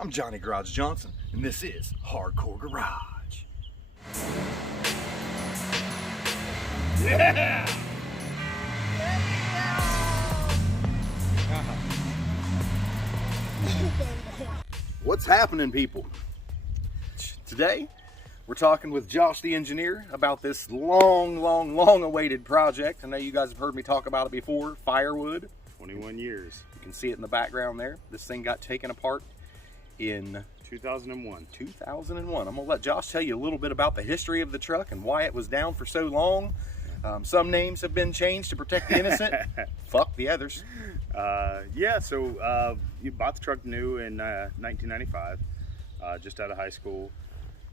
I'm Johnny Garage Johnson, and this is Hardcore Garage. Yeah! What's happening, people? Today, we're talking with Josh the engineer about this long awaited project. I know you guys have heard me talk about it before, FyrWood. 21 years. You can see it in the background there. This thing got taken apart in 2001. 2001. I'm gonna let Josh tell you a little bit about the history of the truck and why it was down for so long. Some names have been changed to protect the innocent. Fuck the others. So you bought the truck new in 1995, just out of high school.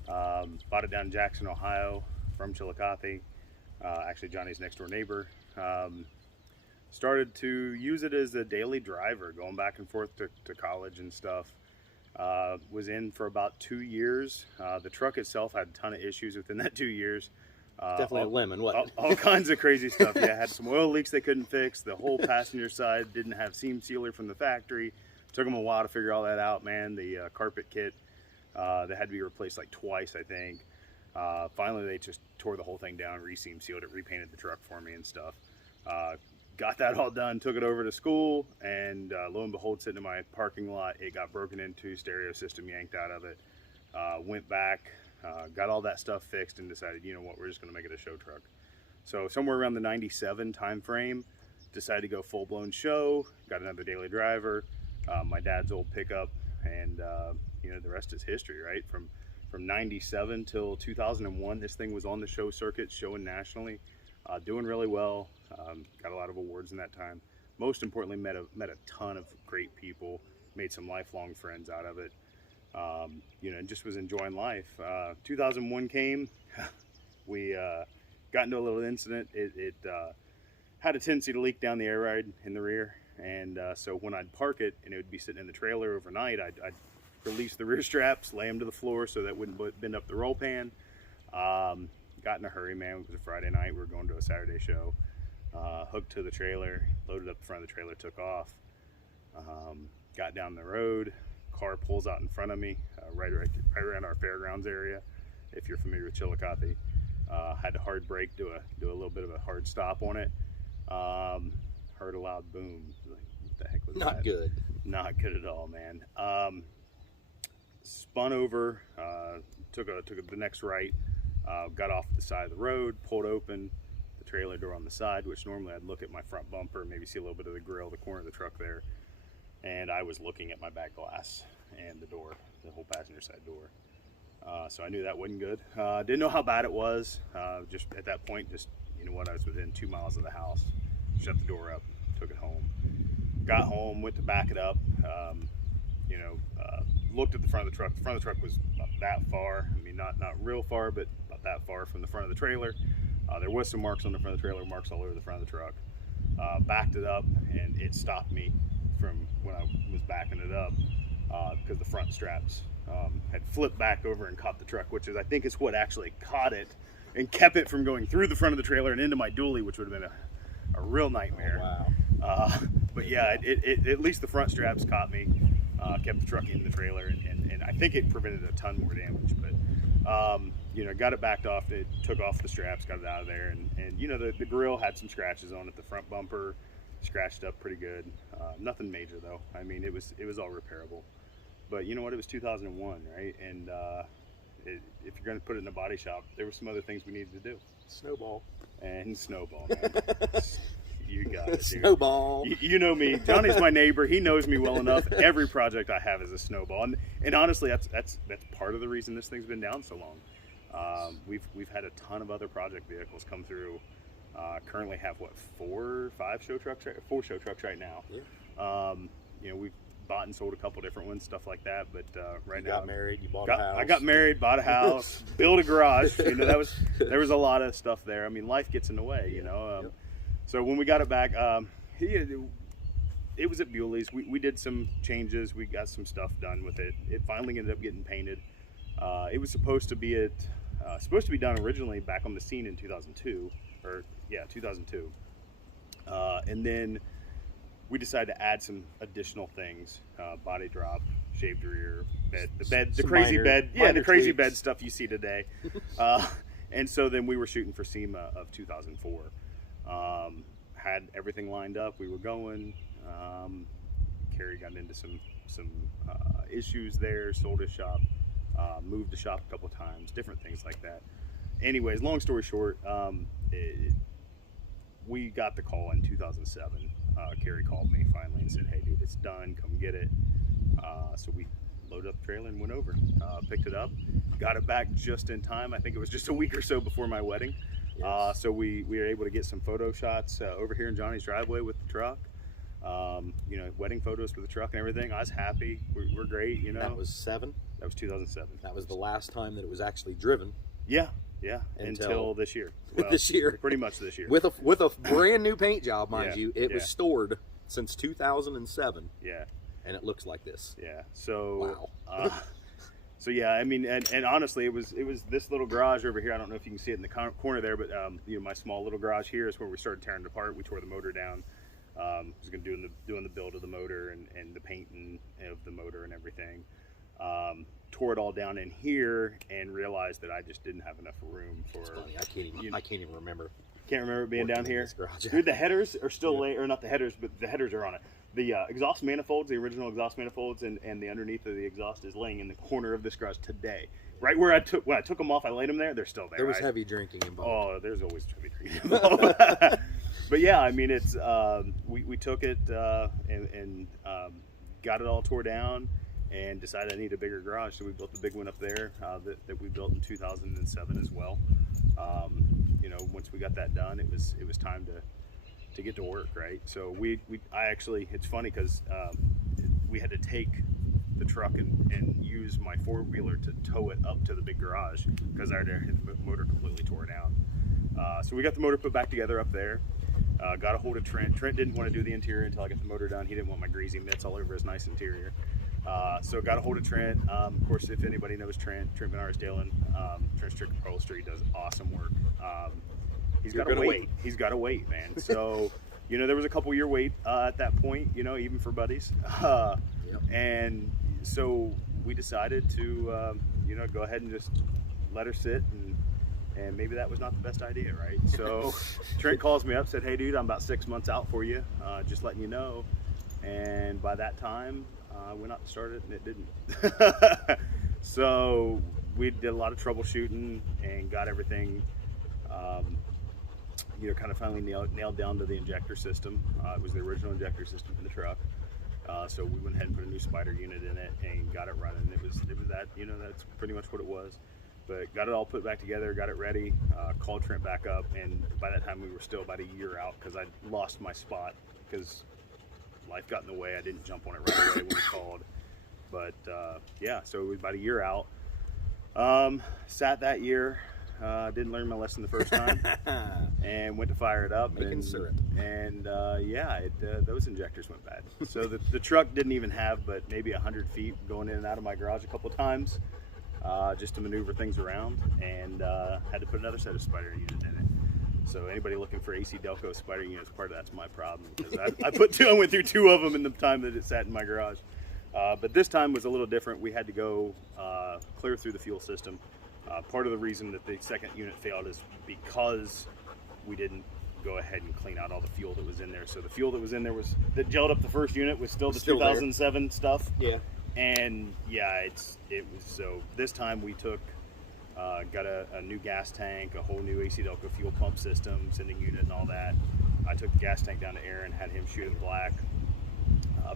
Bought it down in Jackson, Ohio, from Chillicothe. Actually, Johnny's next door neighbor. Started to use it as a daily driver, going back and forth to college and stuff. Was in for about 2 years. The truck itself had a ton of issues within that 2 years. Definitely a lemon, what? All kinds of crazy stuff. Yeah, had some oil leaks they couldn't fix. The whole passenger side didn't have seam sealer from the factory. Took them a while to figure all that out, man. The carpet kit, that had to be replaced like twice, I think. Finally, they just tore the whole thing down, re-seam sealed it, repainted the truck for me and stuff. Got that all done, took it over to school, and lo and behold, sitting in my parking lot, it got broken into, stereo system yanked out of it. Went back, got all that stuff fixed, and decided, you know what, we're just going to make it a show truck. So somewhere around the 97 time frame, decided to go full-blown show, got another daily driver, my dad's old pickup, and you know, the rest is history, right? From 97 till 2001, this thing was on the show circuit, showing nationally, doing really well. Got a lot of awards in that time. Most importantly, met a ton of great people, made some lifelong friends out of it. You know, and just was enjoying life. 2001 came, we got into a little incident. It had a tendency to leak down the air ride in the rear, and so when I'd park it and it would be sitting in the trailer overnight, I'd release the rear straps, lay them to the floor so that wouldn't bend up the roll pan. Got in a hurry, man. It was a Friday night. We were going to a Saturday show. Hooked to the trailer, loaded up the front of the trailer, took off. Got down the road. Car pulls out in front of me, right around our fairgrounds area. If you're familiar with Chillicothe, had to hard brake, do a little bit of a hard stop on it. Heard a loud boom. Like, what the heck was that? Not good. Not good at all, man. Spun over, took the next right, got off the side of the road, pulled open the trailer door on the side, which normally I'd look at my front bumper, maybe see a little bit of the grill, the corner of the truck there. And I was looking at my back glass and the door, the whole passenger side door. So I knew that wasn't good. Didn't know how bad it was. Just at that point, you know what, I was within 2 miles of the house. Shut the door up, took it home. Got home, went to back it up. You know, looked at the front of the truck. The front of the truck was about that far. I mean, not real far, but about that far from the front of the trailer. There was some marks on the front of the trailer, marks all over the front of the truck. Backed it up, and it stopped me from when I was backing it up, because the front straps had flipped back over and caught the truck, which I think is what actually caught it and kept it from going through the front of the trailer and into my dually, which would have been a real nightmare. Oh, wow. But yeah, it at least the front straps caught me, kept the truck in the trailer, and I think it prevented a ton more damage. But you know, got it backed off, it took off the straps, got it out of there, and you know, the grill had some scratches on it. The front bumper scratched up pretty good. Nothing major though. I mean, it was all repairable. But you know what? It was 2001, right? And if you're going to put it in a body shop, there were some other things we needed to do. Snowball. And snowball, man. You got it, dude. Snowball. You know me. Johnny's my neighbor. He knows me well enough. Every project I have is a snowball, and honestly, that's part of the reason this thing's been down so long. We've had a ton of other project vehicles come through. Currently have what, 4 or 5 show trucks? 4 show trucks right now. Yeah. You know, we've bought and sold a couple different ones, stuff like that. But right now, got married, you bought a house. I got married, bought a house, built a garage. You know, there was a lot of stuff there. I mean, life gets in the way. You know. Yep. So when we got it back, it was at Bewley's. We did some changes. We got some stuff done with it. It finally ended up getting painted. It was supposed to be done originally back on the scene in 2002, or yeah, 2002. And then we decided to add some additional things, body drop, shaved rear, bed, the Some crazy minor- bed, yeah, minor the crazy tweaks. bed stuff you see today. And so then we were shooting for SEMA of 2004. Had everything lined up. We were going. Carrie got into some issues there. Sold his shop. Moved the shop a couple times. Different things like that. Anyways, long story short, we got the call in 2007. Carrie called me finally and said, "Hey, dude, it's done. Come get it." So we loaded up the trailer and went over. Picked it up. Got it back just in time. I think it was just a week or so before my wedding. Yes. So we were able to get some photo shots over here in Johnny's driveway with the truck. You know, wedding photos for the truck and everything. I was happy. We're great, you know. That was 7. That was 2007. That was the last time that it was actually driven. Yeah. Until this year. Well, this year. Pretty much this year. With a brand new paint job, mind Yeah, you. It was yeah. stored since 2007, Yeah. and it looks like this. Yeah. So. Wow. So yeah, I mean, and honestly, it was this little garage over here. I don't know if you can see it in the corner there, but you know, my small little garage here is where we started tearing it apart. We tore the motor down. Was going to doing the build of the motor and the painting of the motor and everything. Tore it all down in here and realized that I just didn't have enough room for. It's funny. I can't even remember. Can't remember it being working down in here. this garage. Dude, the headers are still or not the headers, but the headers are on it. The exhaust manifolds, the original exhaust manifolds, and the underneath of the exhaust is laying in the corner of this garage today. Right where when I took them off, I laid them there. They're still there. There was heavy drinking involved. Oh, there's always heavy drinking involved. But yeah, I mean, it's we took it and got it all tore down and decided I need a bigger garage, so we built the big one up there that we built in 2007 as well. You know, once we got that done, it was time to get to work, right? So I actually, it's funny because we had to take the truck and use my four-wheeler to tow it up to the big garage because I had the motor completely tore down. So we got the motor put back together up there. Got a hold of Trent. Trent didn't want to do the interior until I got the motor done. He didn't want my greasy mitts all over his nice interior. So got a hold of Trent. Of course, if anybody knows Trent Benares-Dalen, Trent's Trick Upholstery does awesome work. He's got to wait. He's got to wait, man. So, you know, there was a couple year wait at that point, you know, even for buddies. Yep. And so we decided to, you know, go ahead and just let her sit and maybe that was not the best idea, right? So Trent calls me up, said, "Hey, dude, I'm about 6 months out for you, just letting you know." And by that time, I went out and started, and it didn't. So we did a lot of troubleshooting and got everything, you know, kind of finally nailed down to the injector system. It was the original injector system in the truck. So we went ahead and put a new spider unit in it and got it running. It was that, you know, that's pretty much what it was. But got it all put back together, got it ready, called Trent back up, and by that time we were still about a year out because I lost my spot because life got in the way. I didn't jump on it right away when we called. But yeah, so it was about a year out. Sat that year, didn't learn my lesson the first time, and went to fire it up. Making syrup. And yeah, those injectors went bad. So the truck didn't even have but maybe 100 feet going in and out of my garage a couple times. Just to maneuver things around, and had to put another set of spider unit in it. So anybody looking for AC Delco spider units, part of that's my problem because I went through 2 of them in the time that it sat in my garage. But this time was a little different. We had to go clear through the fuel system. Part of the reason that the second unit failed is because we didn't go ahead and clean out all the fuel that was in there. So the fuel that was in there that gelled up the first unit was still the 2007 stuff. Yeah. And yeah, it was so this time we got a new gas tank, a whole new AC Delco fuel pump system, sending unit and all that. I took the gas tank down to Aaron, had him shoot it black,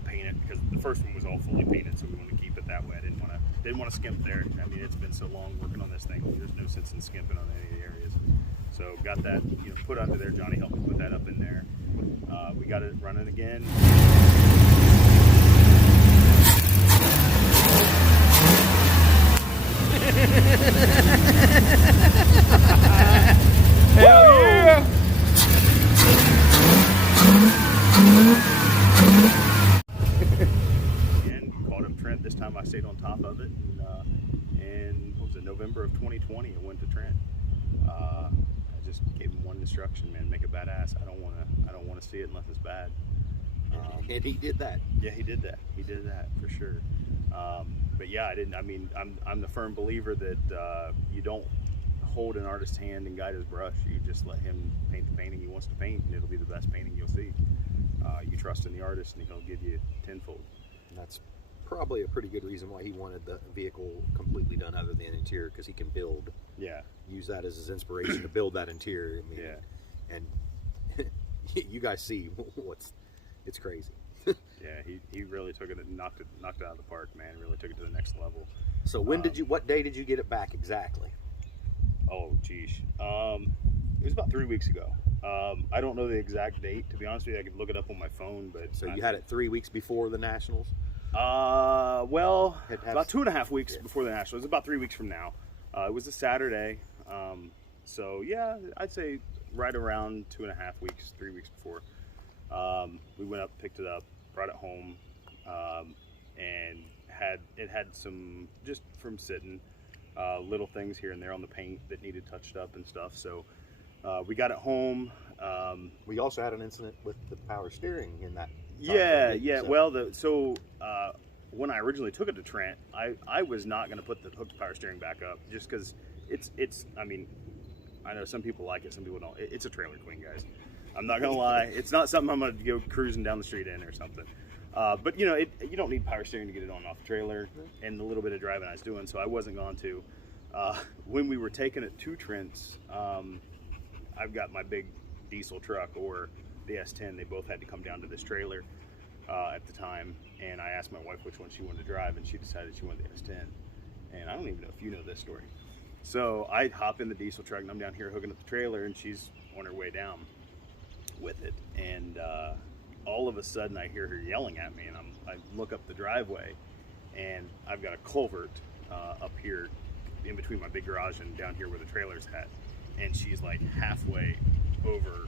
paint it because the first one was all fully painted, so we wanted to keep it that way. I didn't want to skimp there. I mean, it's been so long working on this thing. There's no sense in skimping on any of the areas. So got that, you know, put under there. Johnny helped me put that up in there. We got it running again. Hell yeah! Again, called up Trent. This time I stayed on top of it, and what was it, November of 2020? I went to Trent. I just gave him one instruction, man: make it badass. I don't want to see it unless it's bad. And he did that. Yeah, he did that. He did that for sure. But yeah, I'm the firm believer that you don't hold an artist's hand and guide his brush. You just let him paint the painting he wants to paint, and it'll be the best painting you'll see. You trust in the artist, and he'll give you tenfold. And that's probably a pretty good reason why he wanted the vehicle completely done other than the interior, because he can build. Yeah. Use that as his inspiration to build that interior. I mean, Yeah. And you guys see it's crazy. Yeah, he really took it and knocked it out of the park, man. Really took it to the next level. So what day did you get it back exactly? Oh, geez. It was about 3 weeks ago. I don't know the exact date, to be honest with you. I could look it up on my phone, but So you had it 3 weeks before the Nationals? Well, about 2.5 weeks before the Nationals. It was about 3 weeks from now. It was a Saturday. So yeah, I'd say right around 2.5 weeks, 3 weeks before. We went up, picked it up, brought it home, and had some, just from sitting, little things here and there on the paint that needed touched up and stuff. So we got it home. We also had an incident with the power steering in that. Yeah. Well, when I originally took it to Trent, I was not going to put the hooked power steering back up, just because it's. I mean, I know some people like it, some people don't. It's a trailer queen, guys. I'm not gonna lie. It's not something I'm gonna go cruising down the street in or something. But you know, you don't need power steering to get it on and off the trailer, and the little bit of driving I was doing, so I wasn't going to. When we were taking it to Trent's, I've got my big diesel truck or the S10. They both had to come down to this trailer at the time, and I asked my wife which one she wanted to drive, and she decided she wanted the S10. And I don't even know if you know this story. So I hop in the diesel truck, and I'm down here hooking up the trailer, and she's on her way down with it, and all of a sudden I hear her yelling at me, and I look up the driveway, and I've got a culvert up here in between my big garage and down here where the trailer's at, and she's like halfway over,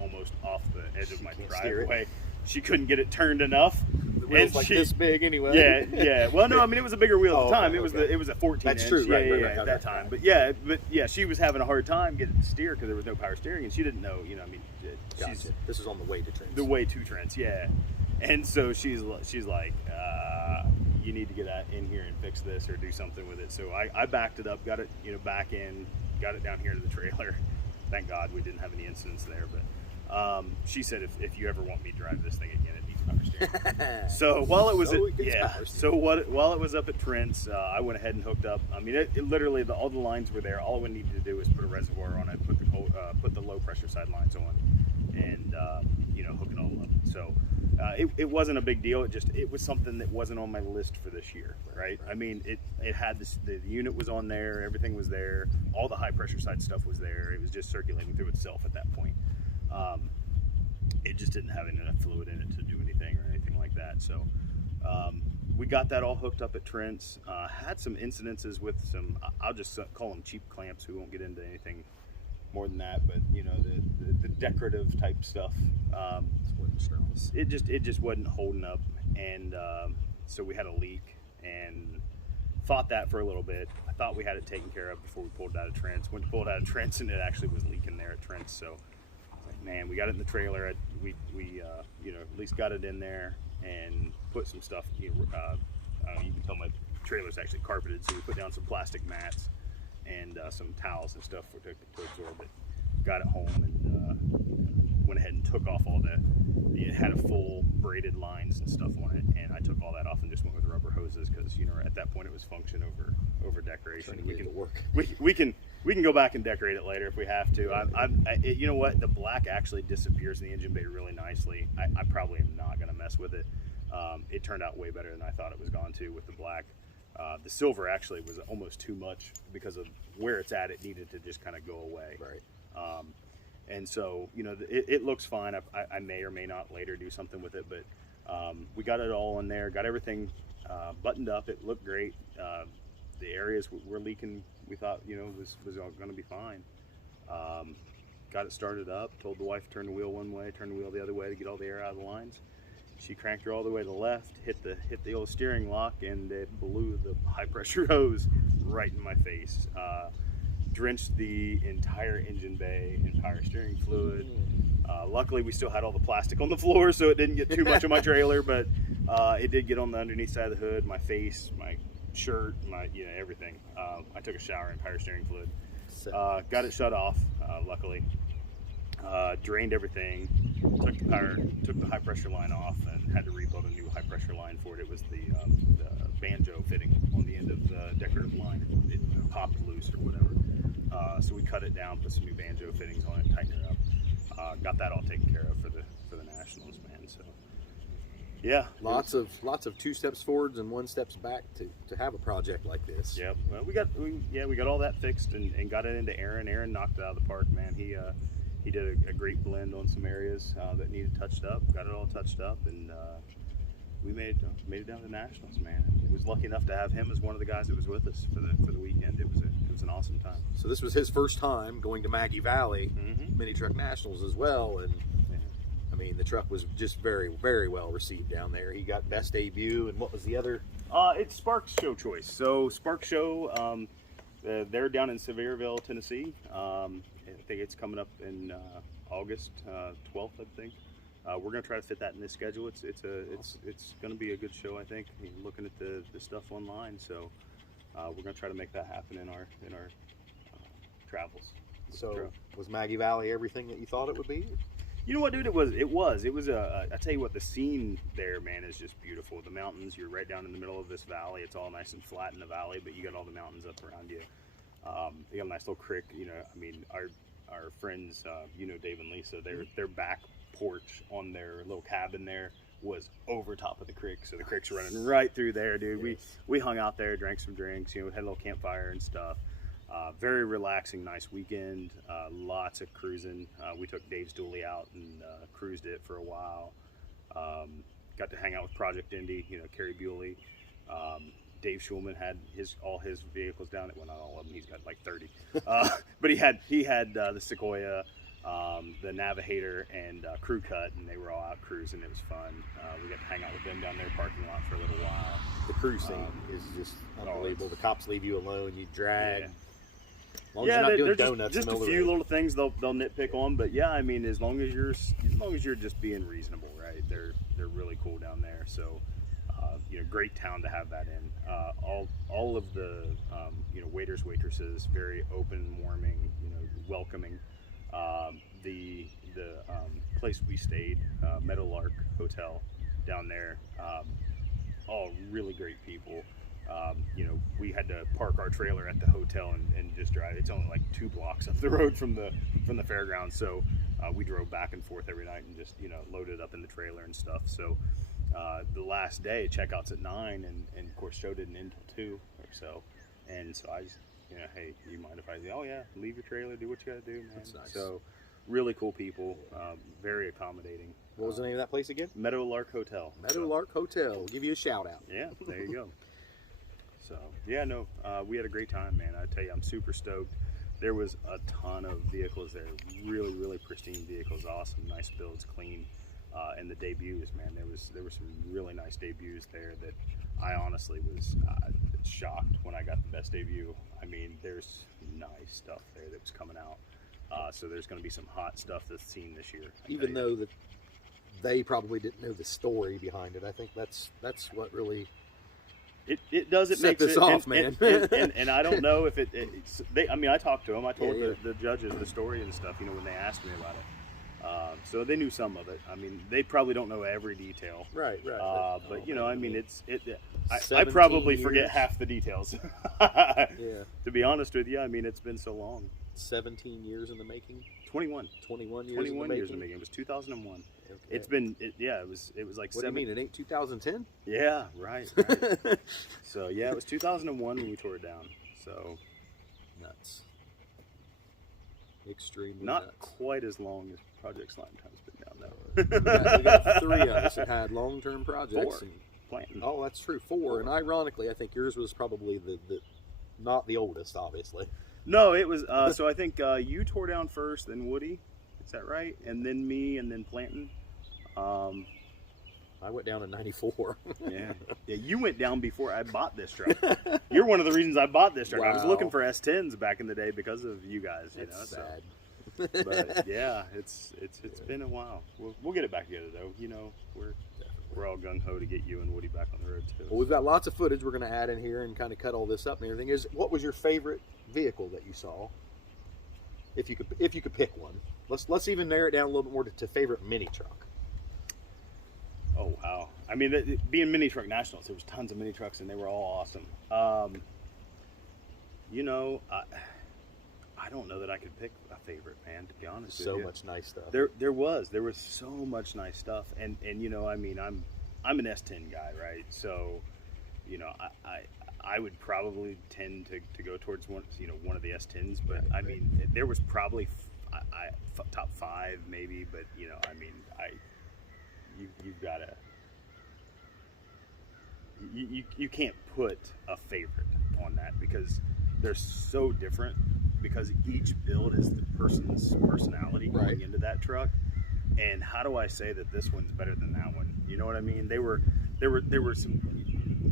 almost off the edge of my driveway. She couldn't get it turned enough. The wheel's like this big anyway. Yeah. Well, no, I mean, it was a bigger wheel at the time. Okay. It was a 14 That's inch. true. Right, At that time. But yeah, she was having a hard time getting it to steer because there was no power steering, and she didn't know. You know, I mean, This is on the way to Trent's. The way to Trent's, yeah. And so she's like, you need to get in here and fix this or do something with it. So I backed it up, got it, back in, got it down here to the trailer. Thank God we didn't have any incidents there. But she said, if you ever want me to drive this thing again, it needs power steering. So while it was while it was up at Trent's, I went ahead and hooked up. I mean, it literally all the lines were there. All we needed to do was put a reservoir on it, put the low pressure side lines on, and hook it all up. So it wasn't a big deal. It was something that wasn't on my list for this year, right? I mean, it had this. The unit was on there. Everything was there. All the high pressure side stuff was there. It was just circulating through itself at that point. It just didn't have enough fluid in it to do anything or anything like that. So we got that all hooked up at Trent's. Had some incidences with some, I'll just call them cheap clamps. We won't get into anything more than that, but the decorative type stuff. It just wasn't holding up, and so we had a leak and fought that for a little bit. I thought we had it taken care of before we pulled it out of Trent's. Went to pull it out of Trent's, and it actually was leaking there at Trent's. So man, we got it in the trailer. We at least got it in there and put some stuff. You can tell my trailer's actually carpeted, so we put down some plastic mats and some towels and stuff to absorb it. Got it home and went ahead and took off all it had a full braided lines and stuff on it, and I took all that off and just went with rubber hoses because at that point it was function over decoration. We can go back and decorate it later if we have to. You know what? The black actually disappears in the engine bay really nicely. I probably am not going to mess with it. It turned out way better than I thought it was going to with the black. The silver actually was almost too much because of where it's at. It needed to just kind of go away. Right. And so, it looks fine. I may or may not later do something with it, but we got it all in there, got everything buttoned up. It looked great. The areas were leaking, we thought, was all going to be fine. Got it started up, told the wife to turn the wheel one way, turn the wheel the other way to get all the air out of the lines. She cranked her all the way to the left, hit the old steering lock, and it blew the high pressure hose right in my face. Drenched the entire engine bay, entire steering fluid. Luckily, we still had all the plastic on the floor, so it didn't get too much of my trailer, but it did get on the underneath side of the hood, my face, my shirt, my everything. I took a shower in power steering fluid. Got it shut off, luckily. Drained everything. Took the high pressure line off, and had to rebuild a new high pressure line for it. It was the banjo fitting on the end of the decorative line. It popped loose or whatever. So we cut it down, put some new banjo fittings on it, tightened it up. Got that all taken care of for the Nationals, man. So yeah, lots of 2 steps forwards and 1 steps back to have a project like this. Yep. Well, we got all that fixed and got it into Aaron. Aaron knocked it out of the park, man. He did a great blend on some areas that needed touched up. Got it all touched up, and we made it down to the Nationals, man. It was lucky enough to have him as one of the guys that was with us for the weekend. It was an awesome time. So this was his first time going to Maggie Valley Minitruck Nationals as well, and I mean the truck was just very, very well received down there. He got best debut, and what was the other? It's Sparks Show choice. So Sparks Show, they're down in Sevierville, Tennessee. I think it's coming up in August 12th, I think. We're gonna try to fit that in this schedule. It's gonna be a good show, I think. I mean, looking at the stuff online, so we're gonna try to make that happen in our travels. So was Maggie Valley everything that you thought it would be? You know what, dude? It was I tell you what, the scene there, man, is just beautiful. The mountains, you're right down in the middle of this valley. It's all nice and flat in the valley, but you got all the mountains up around you. You got a nice little creek. I mean, our friends, Dave and Lisa, their back porch on their little cabin there was over top of the creek, so the creek's running right through there, dude. Yes. We hung out there, drank some drinks, had a little campfire and stuff. Very relaxing, nice weekend. Lots of cruising. We took Dave's dually out and cruised it for a while. Got to hang out with Project Indy, Kerry Bewley. Dave Schulman had all his vehicles down. Well, not all of them. He's got like 30. But he had the Sequoia, the Navigator, and Crew Cut, and they were all out cruising. It was fun. We got to hang out with them down there parking lot for a little while. The cruise scene is just unbelievable. The cops leave you alone. You drag. Yeah. As long as you're not doing they're donuts. just a few little things they'll nitpick on, but yeah, I mean, as long as you're just being reasonable, right? They're really cool down there. So, great town to have that in. All of the waiters, waitresses, very open, warming, welcoming. The place we stayed, Meadowlark Hotel down there, all really great people. We had to park our trailer at the hotel and just drive. It's only like 2 blocks up the road from the fairgrounds, so we drove back and forth every night and just loaded up in the trailer and stuff. So the last day, checkout's at 9, and of course show didn't end till 2 or so, and so I just hey, do you mind if I say, oh yeah, leave your trailer, do what you gotta do, man. That's nice. So really cool people, very accommodating. What was the name of that place again? Meadowlark Hotel. Meadowlark Hotel. We'll give you a shout out. Yeah, there you go. So yeah, no, we had a great time, man. I tell you, I'm super stoked. There was a ton of vehicles there, really, really pristine vehicles, awesome, nice builds, clean, and the debuts, man. There were some really nice debuts there that I honestly was shocked when I got the best debut. I mean, there's nice stuff there that was coming out. So there's going to be some hot stuff that's seen this year. Even though that they probably didn't know the story behind it, I think that's what really. It does. It set makes this it off, and, man. and I don't know if I mean, I talked to them. I told Yeah. the judges the story and stuff. When they asked me about it, so they knew some of it. I mean, they probably don't know every detail. Right. But I mean, I probably 17 forget years. half the details. Yeah. To be honest with you, I mean, it's been so long. 17 years in the making. 21. 21 years. 21 years in the making. making. It was 2001. Okay. It's been. It was like. What do you mean? It ain't 2010? Yeah. Right. So yeah, it was 2001 when we tore it down. So. Nuts. Extremely Not nuts. quite as long as Project Slime Time's been down We got 3 of us that had long-term projects. 4. And, Planting. oh, that's true. 4. And ironically, I think yours was probably the not the oldest, obviously. No, it was. So I think you tore down first, then Woody. Is that right? And then me, and then Planting. I went down in 94. Yeah. You went down before I bought this truck. You're one of the reasons I bought this truck. I was Wow. looking for S10s back in the day because of you guys. That's sad. But yeah, it's been a while. We'll get it back together though. You know, we're all gung ho to get you and Woody back on the road too. Well, we've got lots of footage we're going to add in here and kind of cut all this up and everything. What was your favorite vehicle that you saw? If you could pick one, let's even narrow it down a little bit more to favorite mini truck. Oh wow! I mean, being Minitruck Nationals, there was tons of mini trucks and they were all awesome. You know, I don't know that I could pick a favorite, man. To be honest with you, So much nice stuff. There was so much nice stuff, and you know, I mean, I'm an S10 guy, right? So, you know, I would probably tend to go towards one of the S10s, but I mean, there was probably top 5 maybe, but you know, I mean, you've got to you can't put a favorite on that because they're so different, because each build is the person's personality going into that truck. And how do I say that this one's better than that one? You know what I mean? There were some,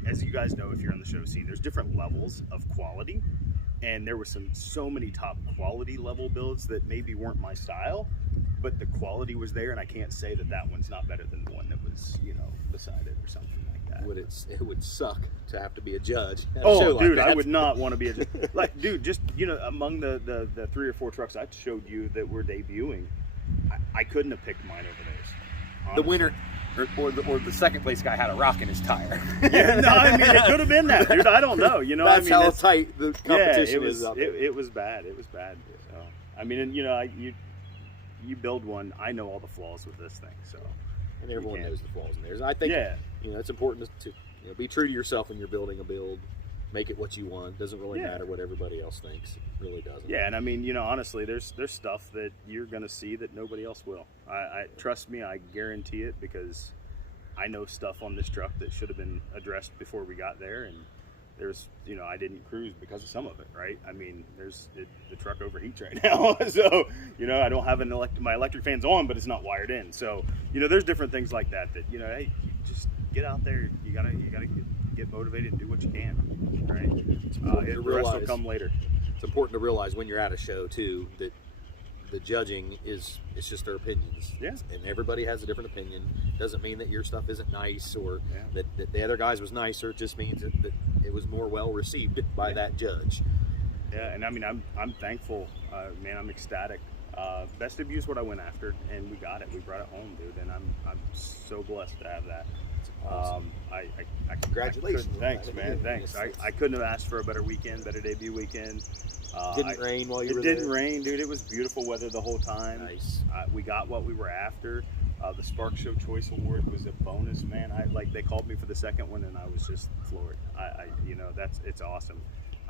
as you guys know if you're on the show scene, there's different levels of quality, and there were so many top quality level builds that maybe weren't my style, but the quality was there, and I can't say that one's not better than the one that was, you know, beside it or something like that. It would suck to have to be a judge at a Oh, show dude, like I that. would not want to be a judge. Like, dude, just, you know, among the 3 or 4 trucks I showed you that were debuting, I couldn't have picked mine over theirs. The winner or the second place guy had a rock in his tire. Yeah, no, I mean, it could have been that, dude. I don't know. You know, That's I mean, how tight the competition is up there. It was bad. It was bad. So, I mean, and, you know, you build one. I know all the flaws with this thing. So, And everyone knows the flaws in theirs. And I think, you know, it's important to be true to yourself when you're building a build. Make it what you want. Doesn't really matter what everybody else thinks. It really doesn't. Yeah, and I mean, you know, honestly, there's stuff that you're gonna see that nobody else will. I trust me, I guarantee it, because I know stuff on this truck that should have been addressed before we got there, and there's, you know, I didn't cruise because of some of it, right? I mean, the truck overheats right now, so, you know, I don't have my electric fan's on, but it's not wired in. So, you know, there's different things like that, you know, hey, just get out there. You gotta get motivated and do what you can, right? The rest will come later. It's important to realize when you're at a show too that the judging it's just their opinions. Yeah. And everybody has a different opinion. Doesn't mean that your stuff isn't nice or that the other guys was nicer. It just means that it was more well received by that judge. Yeah, and I mean, I'm thankful, man. I'm ecstatic. Best of you is what I went after, and we got it. We brought it home, dude, and I'm so blessed to have that. Awesome. Congratulations. Thanks, man. Thanks. I couldn't have asked for a better weekend, better debut weekend. Didn't rain while you were there? It didn't rain, dude. It was beautiful weather the whole time. Nice. We got what we were after. The Spark Show Choice Award was a bonus, man. They called me for the second one, and I was just floored. You know, it's awesome.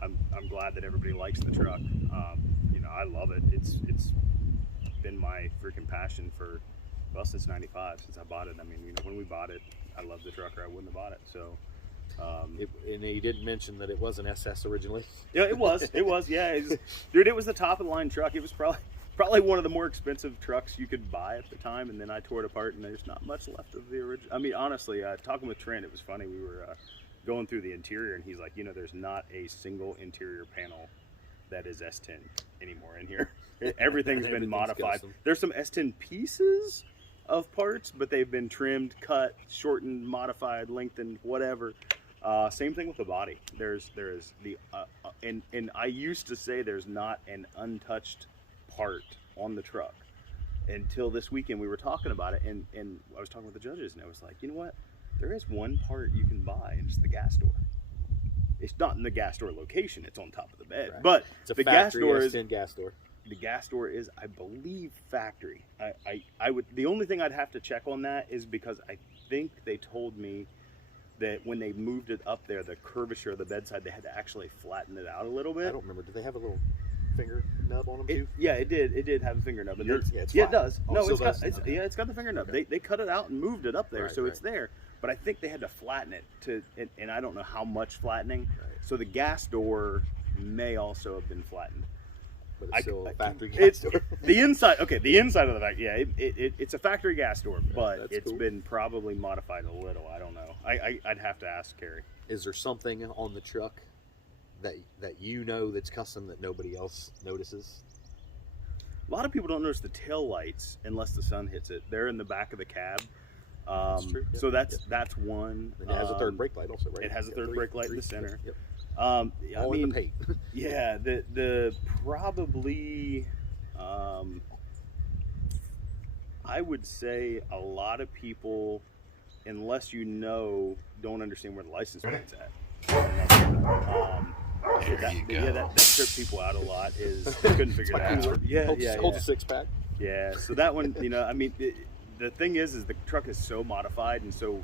I'm glad that everybody likes the truck. You know, I love it. It's been my freaking passion for, well, since '95, since I bought it. I mean, you know, when we bought it, I loved the truck, or I wouldn't have bought it. So, and you didn't mention that it was an SS originally. Yeah, it was. Yeah, dude, it was the top of the line truck. It was probably one of the more expensive trucks you could buy at the time. And then I tore it apart, and there's not much left of the original. I mean, honestly, talking with Trent, it was funny. We were going through the interior, and he's like, you know, there's not a single interior panel that is S10 anymore in here. Everything's been modified. Custom. There's some S10 pieces of parts, but they've been trimmed, cut, shortened, modified, lengthened, whatever. Same thing with the body. There is the and I used to say there's not an untouched part on the truck until this weekend. We were talking about it, and I was talking with the judges, and I was like, you know what? There is one part you can buy, and it's the gas door. It's not in the gas door location; it's on top of the bed. Right. But it's a the gas door is gas door. The gas door is, I believe, factory. I would. The only thing I'd have to check on that is because I think they told me that when they moved it up there, the curvature of the bedside, they had to actually flatten it out a little bit. I don't remember. Do they have a little finger nub on them too? Yeah, it did. It did have a finger nub. And it's it does. Oh, no, it's got the finger nub. Okay. They cut it out and moved it up there, right, so it's there. But I think they had to flatten it and I don't know how much flattening. Right. So the gas door may also have been flattened. But it's still a factory gas door. The inside. Okay, the inside of the factory. Yeah, it's a factory gas door, but it's cool. been probably modified a little. I don't know. I'd have to ask Carrie. Is there something on the truck that you know that's custom that nobody else notices? A lot of people don't notice the tail lights unless the sun hits it. They're in the back of the cab. That's true. Yep. So that's one. And it has a third brake light also, right? It has a third brake light in the center. Yep. I All mean, in the paint. yeah, the probably, I would say a lot of people, unless you know, don't understand where the license plate's at. That tripped people out a lot. Is couldn't figure that out. Yeah, Holds a 6-pack. Yeah, so that one, I mean, the thing is the truck is so modified and so,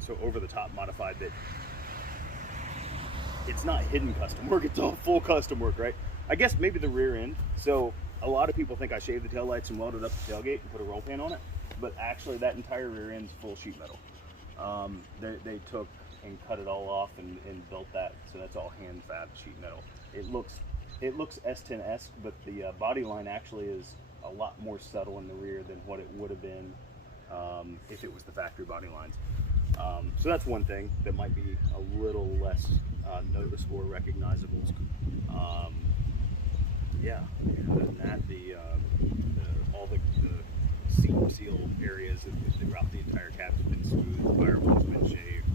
so over the top modified that it's not hidden custom work, it's all full custom work, right? I guess maybe the rear end. So a lot of people think I shaved the taillights and welded up the tailgate and put a roll pan on it, but actually that entire rear end's full sheet metal. They took and cut it all off and built that, so that's all hand fabbed sheet metal. It looks S10-esque, but the body line actually is a lot more subtle in the rear than what it would have been if it was the factory body lines. So that's one thing that might be a little less noticeable or recognizable. Yeah, other than that, all the seam seal areas throughout the entire cab have been smooth. FyrWood's been shaved,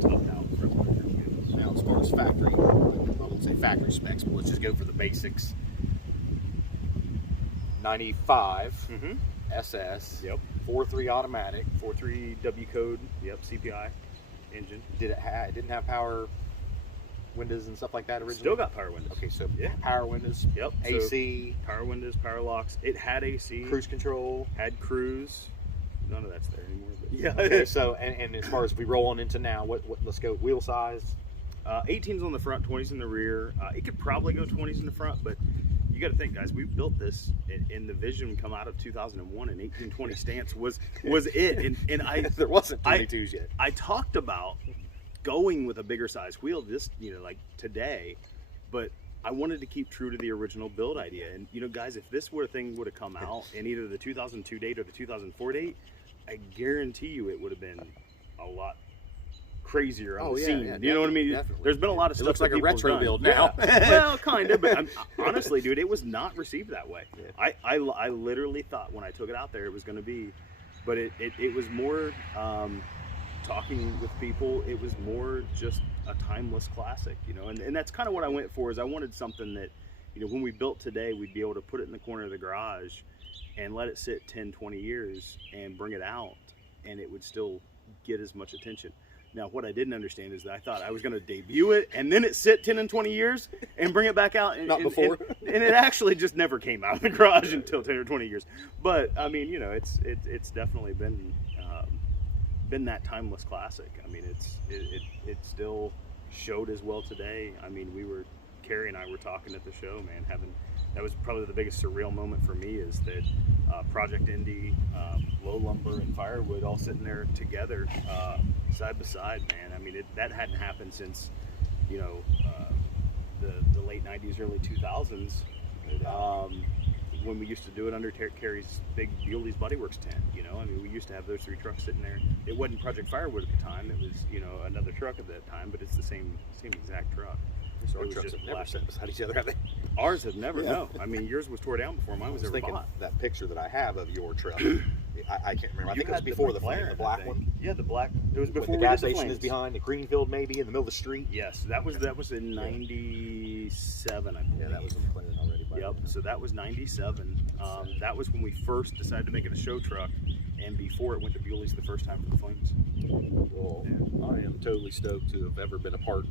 toughed out for wheels. Now, as far as factory, I won't say factory specs, but let's just go for the basics. 95 SS. Yep. 4.3 automatic. 4.3 W code. Yep. CPI engine. It didn't have power windows and stuff like that originally? Still got power windows. Okay, so yeah. Power windows. Yep. AC. So power windows, power locks. It had AC. Cruise control. Had cruise. None of that's there anymore. But yeah. Okay, so and as far as we roll on into now, what let's go wheel size. 18s on the front, 20s in the rear. It could probably go 20s in the front, but you got to think, guys. We built this, and the vision come out of 2001, and 1820 stance was it. And I there wasn't 22s yet. I talked about going with a bigger size wheel, like today, but I wanted to keep true to the original build idea. And guys, if this thing would have come out in either the 2002 date or the 2004 date, I guarantee you it would have been a lot crazer on the scene. You know what I mean? Definitely. There's been a lot of stuff. It looks like a retro build now. Yeah. Well, kind of, but honestly, dude, it was not received that way. Yeah. I literally thought when I took it out there it was going to be, but it was more talking with people. It was more just a timeless classic, and that's kind of what I went for. Is I wanted something that, when we built today, we'd be able to put it in the corner of the garage and let it sit 10, 20 years and bring it out, and it would still get as much attention. Now, what I didn't understand is that I thought I was going to debut it and then it sit 10 and 20 years and bring it back out. Not before. And it actually just never came out of the garage until 10 or 20 years. But, I mean, it's definitely been that timeless classic. I mean, it still showed as well today. I mean, Carrie and I were talking at the show, man, that was probably the biggest surreal moment for me, is that Project Indy, Low Lumber, and FyrWood all sitting there together, side by side, man. I mean, that hadn't happened since, the late 90s, early 2000s, when we used to do it under Carrie's big Bewley's Body Works tent. I mean, we used to have those three trucks sitting there. It wasn't Project FyrWood at the time. It was, another truck at that time, but it's the same exact truck. So our trucks have never sat beside each other, have they? Ours have never, no. I mean, yours was tore down before mine was ever bought. That picture that I have of your truck, I can't remember. I think it was before the flame, the black one. Yeah, the black. It was before the gas station is behind the Greenfield, maybe in the middle of the street. Yes, that was in '97, I believe. Yeah, that was on the plan already. Yep. So that was '97. That was when we first decided to make it a show truck, and before it went to Bewley's the first time for the Flames. Well, yeah. I am totally stoked to have ever been a part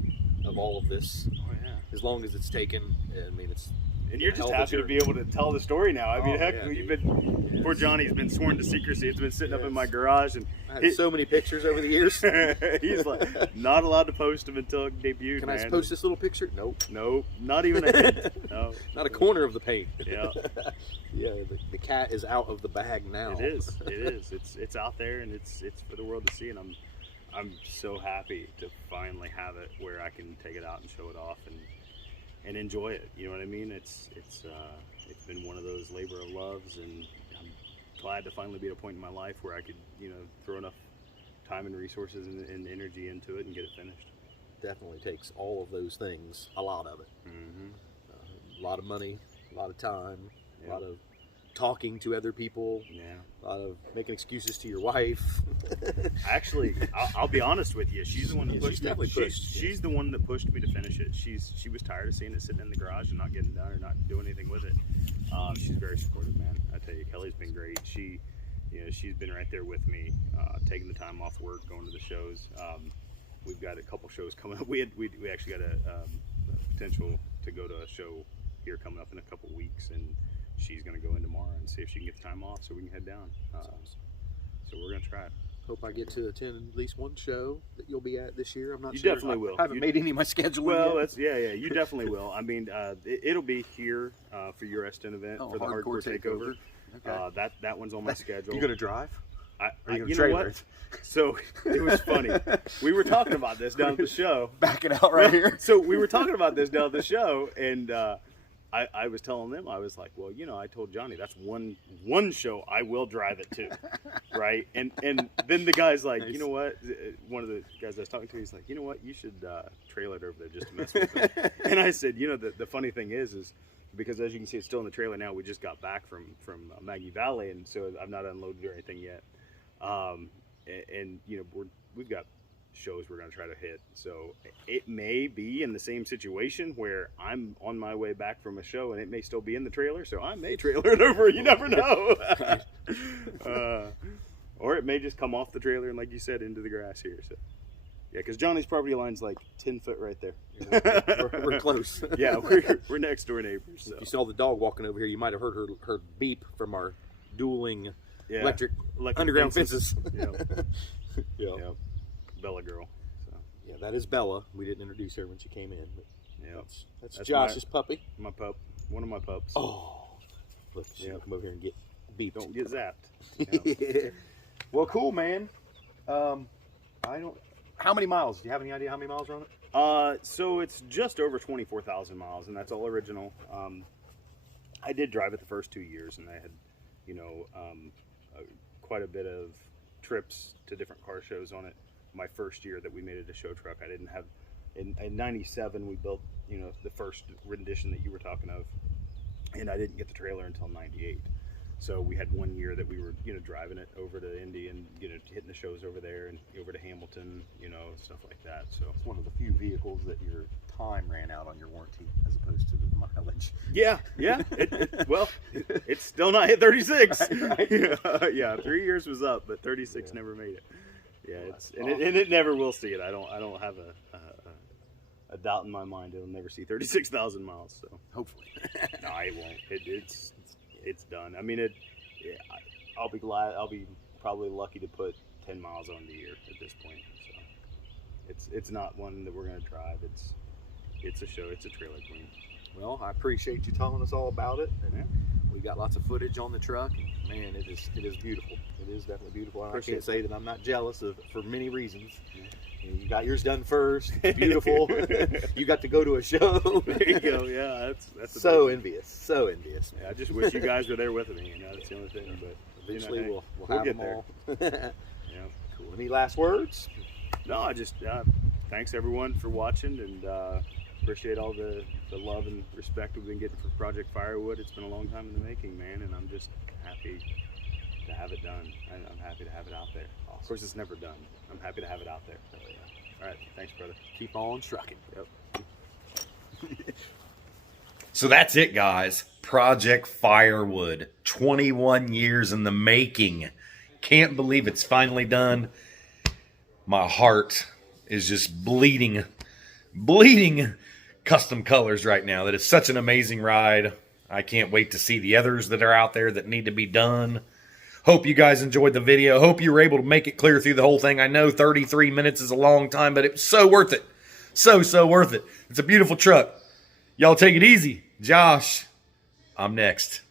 of all of this. Oh yeah. As long as it's taken, I mean, it's. And you're just happy to be able to tell the story now. I mean, heck, yeah, you've been. Poor Johnny's been sworn to secrecy. It's been sitting up in my garage, and I had so many pictures over the years. He's like not allowed to post them until it debuted. Can I post this little picture? Nope, not even a hint. No, not a corner of the paint. Yeah, yeah. The cat is out of the bag now. It is. It's out there, and it's for the world to see. And I'm so happy to finally have it where I can take it out and show it off and enjoy it. You know what I mean? It's been one of those labor of loves, and I'm glad to finally be at a point in my life where I could, throw enough time and resources and energy into it and get it finished. Definitely takes all of those things, a lot of it. Mm-hmm. A lot of money, a lot of time, a lot of talking to other people. Yeah. A lot of making excuses to your wife. Actually, I'll be honest with you. She's the one that pushed me. She's the one that pushed me to finish it. She was tired of seeing it sitting in the garage and not getting done or not doing anything with it. She's very supportive, man. I tell you, Kelly's been great. She's been right there with me, taking the time off work, going to the shows. We've got a couple shows coming up. We actually got a potential to go to a show here coming up in a couple weeks, and she's going to go in tomorrow and see if she can get the time off so we can head down. So we're going to try it. Hope I get to attend at least one show that you'll be at this year. I'm not You sure. definitely will. I haven't made any of my schedule Well, yet. yeah, you definitely will. I mean, it'll be here for your S10 event for the Hardcore Takeover. Okay. That one's on my schedule. You going to drive? You know what? So it was funny. We were talking about this down at the show. Back it out right here. So we were talking about this down at the show, and I was telling them, I was like, well, I told Johnny that's one show I will drive it to, right? And then the guy's like, nice. You know what? One of the guys I was talking to, he's like, you know what? You should trailer it over there just to mess with it. And I said, the funny thing is because as you can see, it's still in the trailer now. We just got back from Maggie Valley, and so I've not unloaded or anything yet. And we've got shows we're going to try to hit, so it may be in the same situation where I'm on my way back from a show and it may still be in the trailer, so I may trailer it over. You never know. Or it may just come off the trailer and, like you said, into the grass here. So yeah, because Johnny's property line's like 10 foot right there. We're close. Yeah, we're next door neighbors. So. If you saw the dog walking over here, you might have heard her beep from our dueling electric underground fences. Yeah. Bella girl. So. Yeah, that is Bella. We didn't introduce her when she came in, but that's Josh's puppy. My pup. One of my pups. Oh, look, she's gonna come over here and get beeped. Don't get zapped. Well, cool, man. How many miles? Do you have any idea how many miles are on it? So it's just over 24,000 miles, and that's all original. I did drive it the first 2 years, and I had, quite a bit of trips to different car shows on it. My first year that we made it a show truck, I didn't have. In '97, we built, the first rendition that you were talking of, and I didn't get the trailer until '98. So we had 1 year that we were, driving it over to Indy and, hitting the shows over there and over to Hamilton, stuff like that. So It's one of the few vehicles that your time ran out on your warranty as opposed to the mileage. Yeah. It's still not hit 36. Right. Yeah, 3 years was up, but 36 never made it. Yeah, Well, it never will see it. I don't have a doubt in my mind it'll never see 36,000 miles. So Hopefully. no, it won't. It's done. I mean, I'll be glad. I'll be probably lucky to put 10 miles on the year at this point. So it's not one that we're gonna drive. It's a show. It's a trailer queen. Well, I appreciate you telling us all about it. And we've got lots of footage on the truck. And man, it is beautiful. It is definitely beautiful. And I can't say that I'm not jealous for many reasons. Yeah. You got yours done first. It's beautiful. You got to go to a show. There you go. Yeah, that's so envious. So envious. Yeah, I just wish you guys were there with me. That's the only thing. But eventually we'll we'll have get them there. all. Yeah. Cool. Any last words? No, I just thanks everyone for watching, and appreciate all the love and respect we've been getting for Project FyrWood. It's been a long time in the making, man, and I'm just happy to have it done. I'm happy to have it out there. Awesome. Of course, it's never done. I'm happy to have it out there. So, yeah. All right, thanks, brother. Keep on trucking. Yep. So that's it, guys. Project FyrWood. 21 years in the making. Can't believe it's finally done. My heart is just bleeding custom colors right now. That is such an amazing ride. I can't wait to see the others that are out there that need to be done. Hope you guys enjoyed the video. Hope you were able to make it clear through the whole thing. I know 33 minutes is a long time, but it was so worth it. So worth it. It's a beautiful truck. Y'all take it easy. Josh, I'm next.